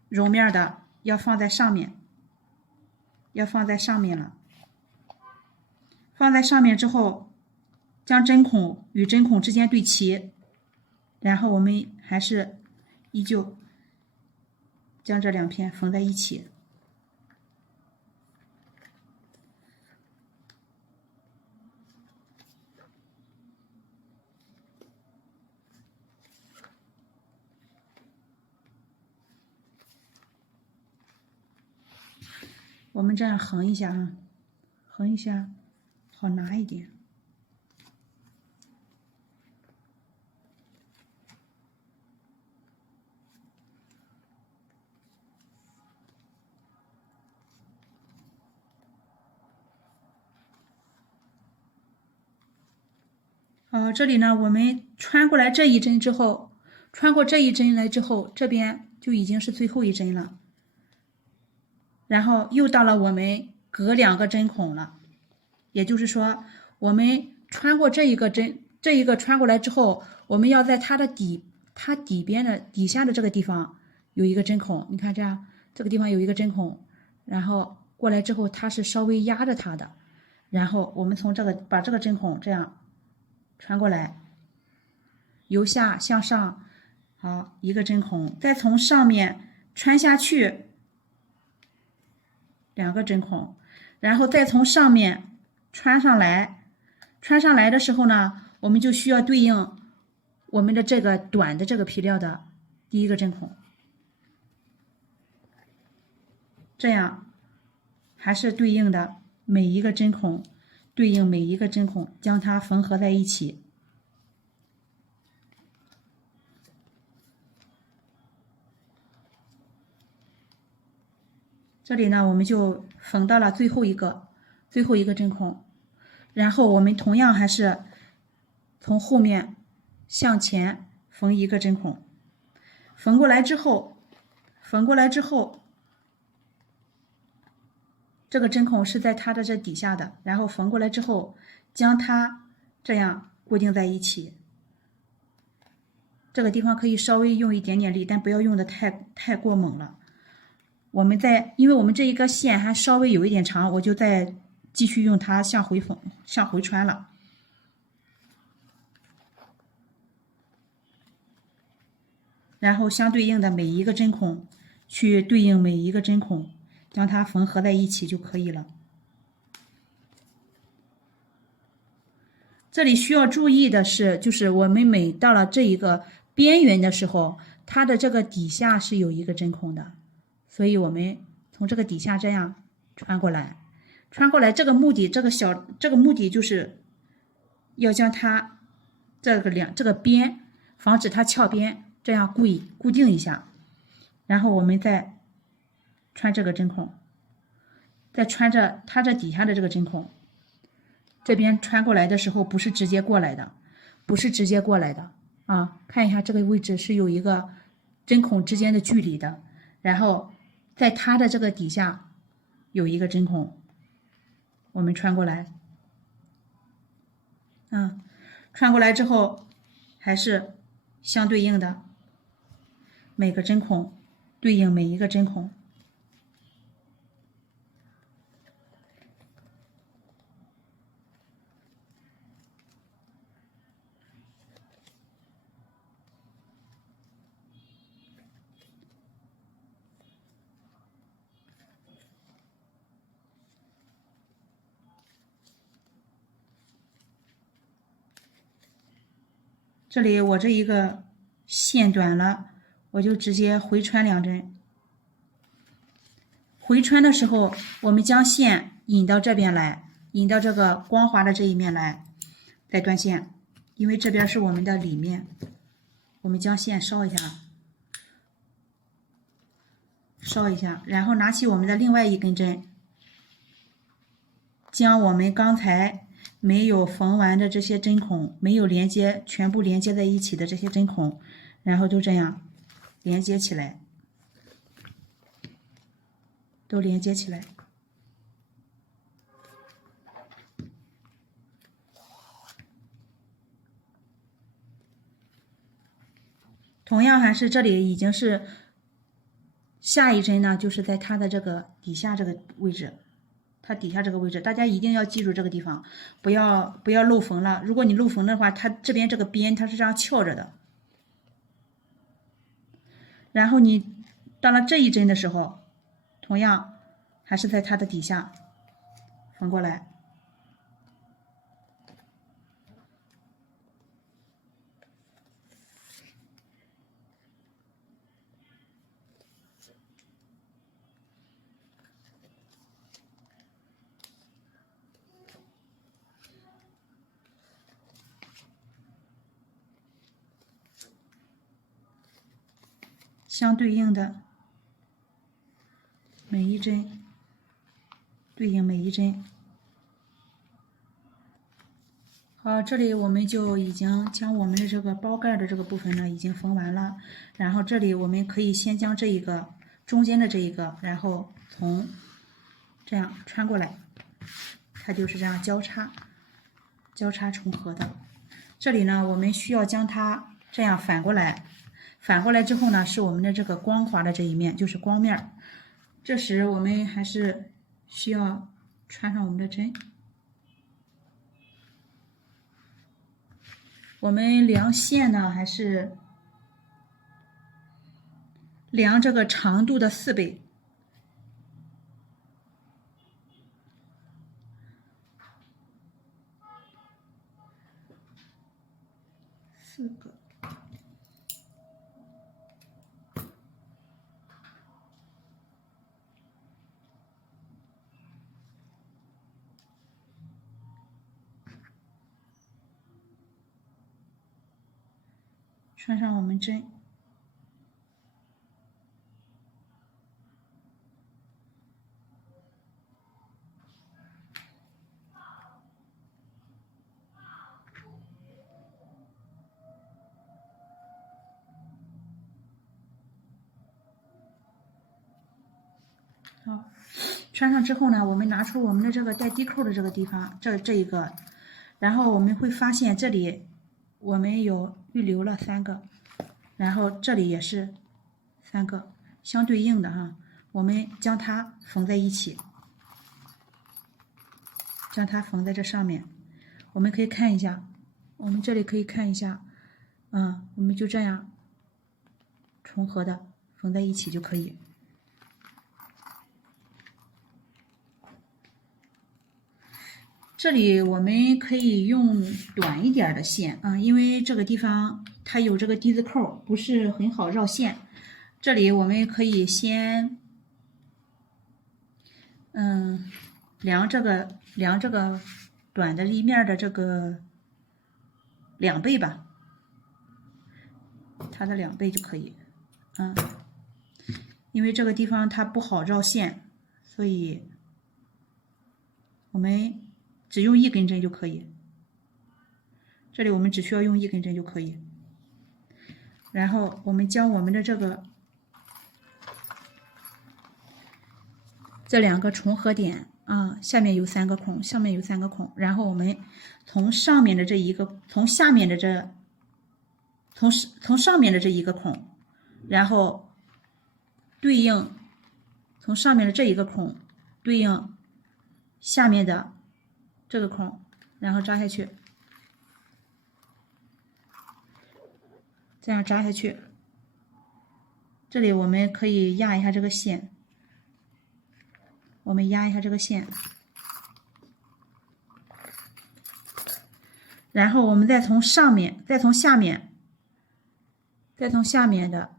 绒面的要放在上面，要放在上面了。放在上面之后，将针孔与针孔之间对齐，然后我们还是依旧将这2片缝在一起。我们这样横一下啊，横一下，好拿一点。这里呢，我们穿过来这一针之后，穿过这一针来之后，这边就已经是最后一针了。然后又到了我们隔2个针孔了，也就是说，我们穿过这一个针，这一个穿过来之后，我们要在它底边的底下的这个地方有一个针孔。你看这样，这个地方有一个针孔，然后过来之后，它是稍微压着它的，然后我们从这个把这个针孔这样穿过来，由下向上，好，一个针孔，再从上面穿下去2个针孔，然后再从上面穿上来。穿上来的时候呢，我们就需要对应我们的这个短的这个皮料的第1个针孔，这样还是对应的每一个针孔，对应每一个针孔，将它缝合在一起。这里呢，我们就缝到了最后一个针孔，然后我们同样还是从后面向前缝1个针孔，缝过来之后，这个针孔是在它的这底下的，然后缝过来之后，将它这样固定在一起。这个地方可以稍微用一点点力，但不要用的太过猛了。因为我们这一个线还稍微有一点长，我就再继续用它向回穿了。然后相对应的每一个针孔去对应每一个针孔，将它缝合在一起就可以了。这里需要注意的是，就是我们每到了这一个边缘的时候，它的这个底下是有一个针孔的。所以我们从这个底下这样穿过来，这个目的就是要将它这个边防止它翘边，这样固定一下，然后我们再穿这个针孔，再穿着它这底下的这个针孔，这边穿过来的时候不是直接过来的啊，看一下这个位置是有一个针孔之间的距离的，然后在它的这个底下有一个针孔，我们穿过来，穿过来之后还是相对应的每个针孔对应每一个针孔。这里我这一个线短了，我就直接回穿2针。回穿的时候，我们将线引到这边来，引到这个光滑的这一面来，再断线。因为这边是我们的里面，我们将线烧一下，然后拿起我们的另外一根针，将我们刚才没有缝完的这些针孔，没有全部连接在一起的这些针孔，然后就这样连接起来，都连接起来。同样还是这里已经是下一针呢，就是在它的这个底下这个位置。大家一定要记住这个地方，不要漏缝了。如果你漏缝的话，它这边这个边它是这样翘着的。然后你到了这一针的时候，同样还是在它的底下缝过来。相对应的每一针对应每一针。好，这里我们就已经将我们的这个包盖的这个部分呢已经缝完了。然后这里我们可以先将这一个中间的这一个，然后从这样穿过来，它就是这样交叉重合的。这里呢，我们需要将它这样反过来。反过来之后呢，是我们的这个光滑的这一面，就是光面。这时我们还是需要穿上我们的针。我们量线呢，还是量这个长度的4倍。4个。穿上我们针，好，穿上之后呢，我们拿出我们的这个带低扣的这个地方，这一个，然后我们会发现这里我们有预留了3个，然后这里也是3个相对应的哈，我们将它缝在一起，将它缝在这上面。我们可以看一下，我们这里可以看一下，我们就这样重合的缝在一起就可以。这里我们可以用短一点的线因为这个地方它有这个低字扣，不是很好绕线。这里我们可以先量这个短的一面的这个2倍吧，它的2倍就可以。因为这个地方它不好绕线，所以我们只用1根针就可以。这里我们只需要用1根针就可以。然后我们将我们的这2个重合点下面有3个孔，上面有3个孔，然后我们从上面的这一个，从上面的这一个孔，然后对应从上面的这一个孔对应下面的这个孔，然后扎下去，这样扎下去。这里我们可以压一下这个线，我们压一下这个线，然后我们再从上面，再从下面，再从下面的，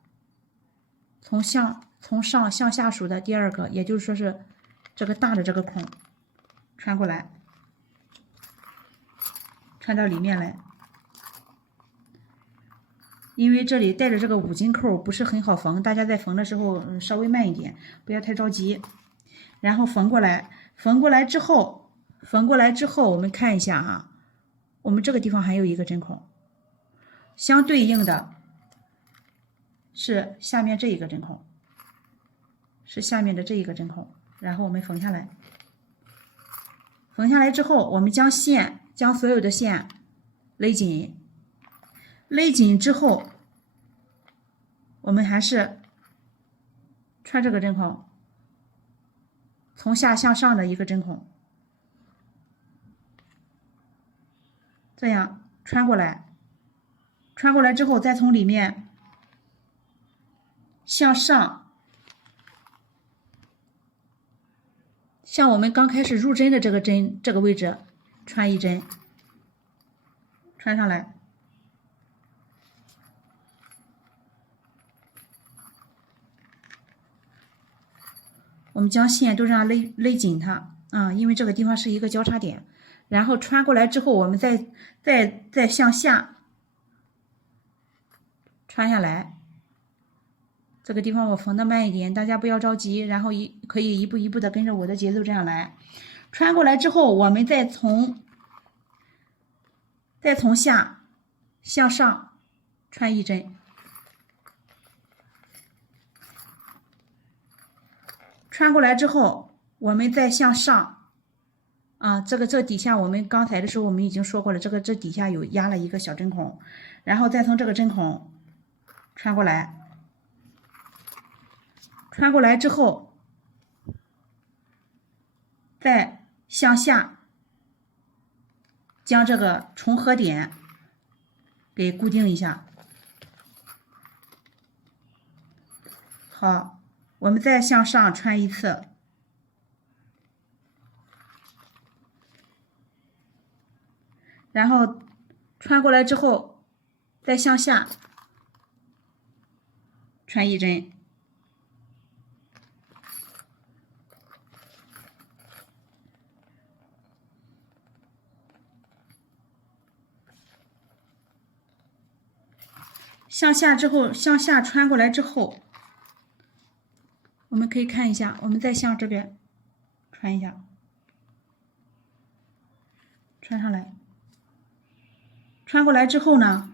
从上向下数的第2个，也就是说是这个大的这个孔穿过来，穿到里面来。因为这里带着这个5金扣不是很好缝，大家在缝的时候稍微慢一点，不要太着急。然后缝过来，缝过来之后，我们看一下我们这个地方还有一个针孔，相对应的是下面这一个针孔，是下面的这一个针孔，然后我们缝下来。缝下来之后，我们将所有的线勒紧。勒紧之后，我们还是穿这个针孔，从下向上的一个针孔，这样穿过来。穿过来之后，再从里面向上像我们刚开始入针的这个针这个位置穿一针，穿上来，我们将线都这样勒紧它啊，因为这个地方是一个交叉点。然后穿过来之后，我们再向下穿下来。这个地方我缝的慢一点，大家不要着急，然后可以一步一步的跟着我的节奏这样来。穿过来之后，我们再从下向上穿一针，穿过来之后，我们再向上啊，这底下我们刚才的时候我们已经说过了，这底下有压了一个小针孔，然后再从这个针孔穿过来。穿过来之后，再向下将这个重合点给固定一下。好，我们再向上穿一次，然后穿过来之后，再向下穿一针。向下之后，向下穿过来之后，我们可以看一下，我们再向这边穿一下，穿上来。穿过来之后呢，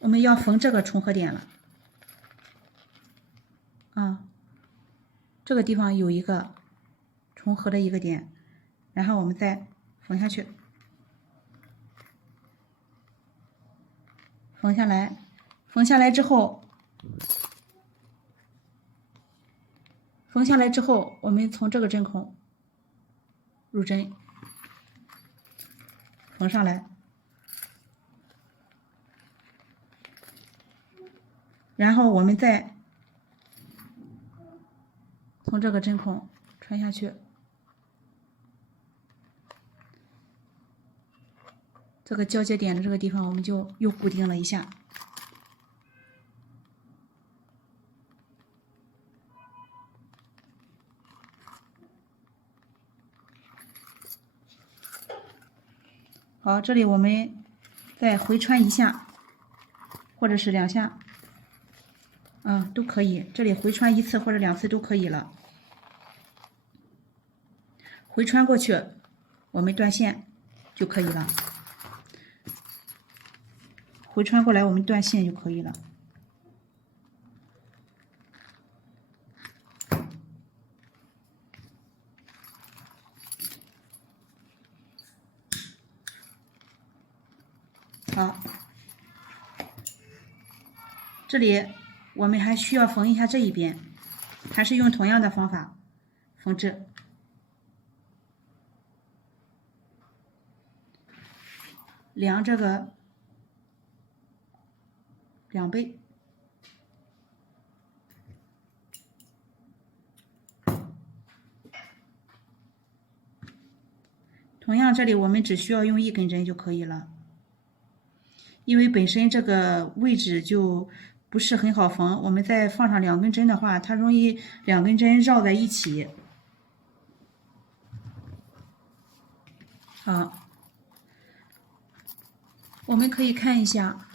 我们要缝这个重合点了。啊，这个地方有一个重合的一个点，然后我们再缝下去。缝下来，缝下来之后，我们从这个针孔入针，缝上来，然后我们再从这个针孔穿下去。这个交接点的这个地方，我们就又固定了一下。好，这里我们再回穿一下，或者是2下，都可以。这里回穿1次或者2次都可以了。回穿过去，我们断线就可以了。回穿过来，我们断线就可以了。好，这里我们还需要缝一下这一边，还是用同样的方法缝制。量这个2倍，同样这里我们只需要用1根针就可以了，因为本身这个位置就不是很好缝，我们再放上2根针的话，它容易2根针绕在一起。好，我们可以看一下，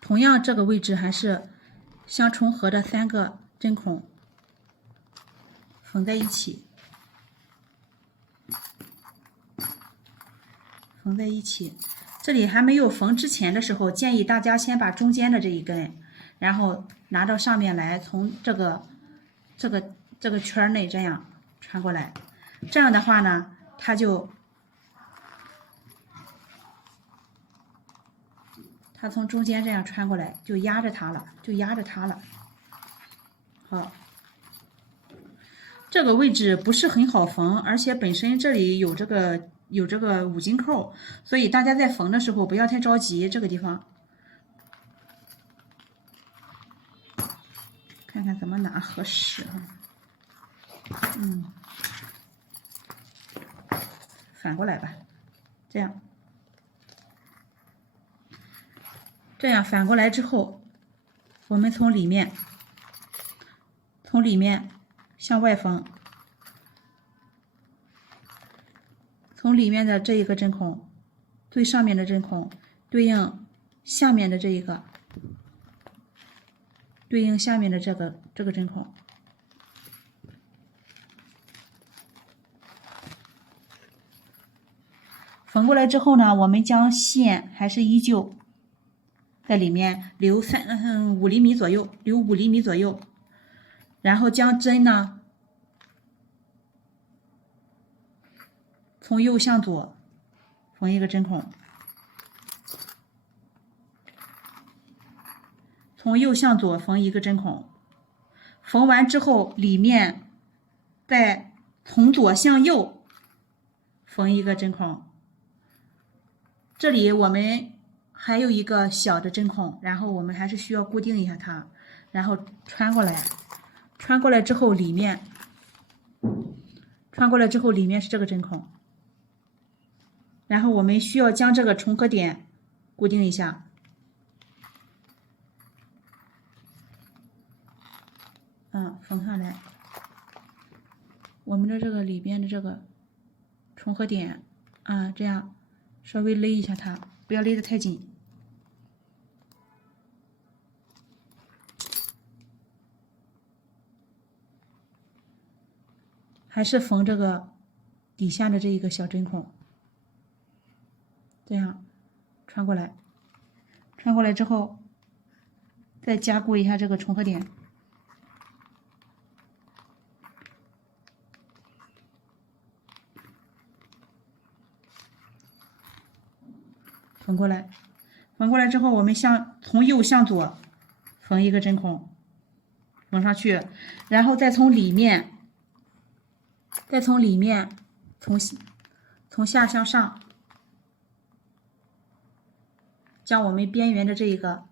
同样这个位置还是相重合的3个针孔缝在一起，缝在一起。这里还没有缝之前的时候，建议大家先把中间的这一根，然后拿到上面来，从这个圈内这样穿过来。这样的话呢，它从中间这样穿过来，就压着它了，好，这个位置不是很好缝，而且本身这里有这个5金扣，所以大家在缝的时候不要太着急。这个地方，看看怎么拿合适啊。反过来吧，这样反过来之后，我们从里面向外缝，从里面的这一个针孔最上面的针孔对应下面的这一个，对应下面的这个针孔。缝过来之后呢，我们将线还是依旧在里面留5厘米左右，留5厘米左右，然后将针呢从右向左缝一个针孔，从右向左缝一个针孔，缝完之后里面再从左向右缝一个针孔。这里我们还有一个小的针孔，然后我们还是需要固定一下它，然后穿过来之后里面是这个针孔，然后我们需要将这个重合点固定一下，缝上来。我们的这个里边的这个重合点这样稍微勒一下它，不要勒得太紧。还是缝这个底下的这一个小针孔，这样穿过来，穿过来之后再加固一下这个重合点，缝过来，缝过来之后我们从右向左缝一个针孔，缝上去，然后再从里面从下向上，将我们边缘的这个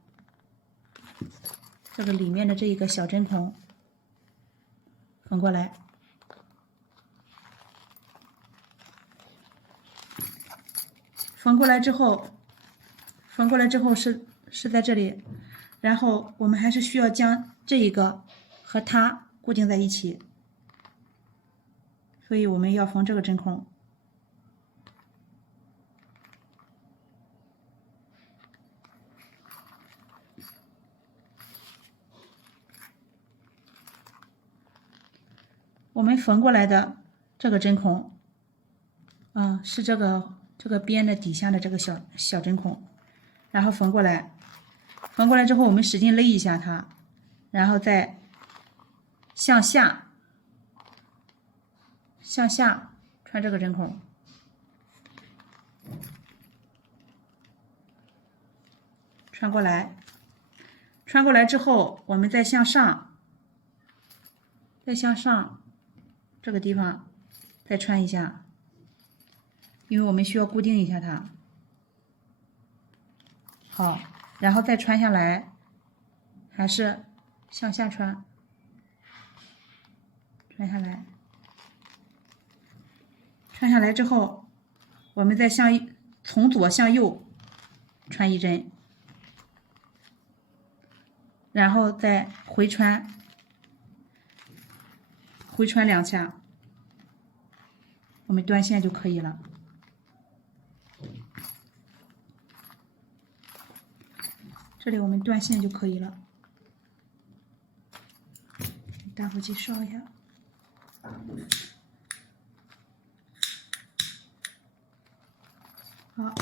里面的这一个小针孔缝过来，缝过来之后是在这里，然后我们还是需要将这一个和它固定在一起，所以我们要缝这个针孔。我们缝过来的这个针孔，是这个边的底下的这个小针孔，然后缝过来之后，我们使劲勒一下它，然后再向下穿这个针孔，穿过来之后，我们再向上这个地方再穿一下，因为我们需要固定一下它。好，然后再穿下来，还是向下穿下来，穿下来之后，我们再从左向右穿一针，然后再回穿2下，我们断线就可以了。这里我们断线就可以了。打火机烧一下。好，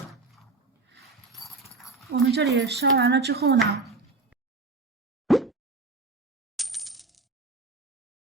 我们这里烧完了之后呢，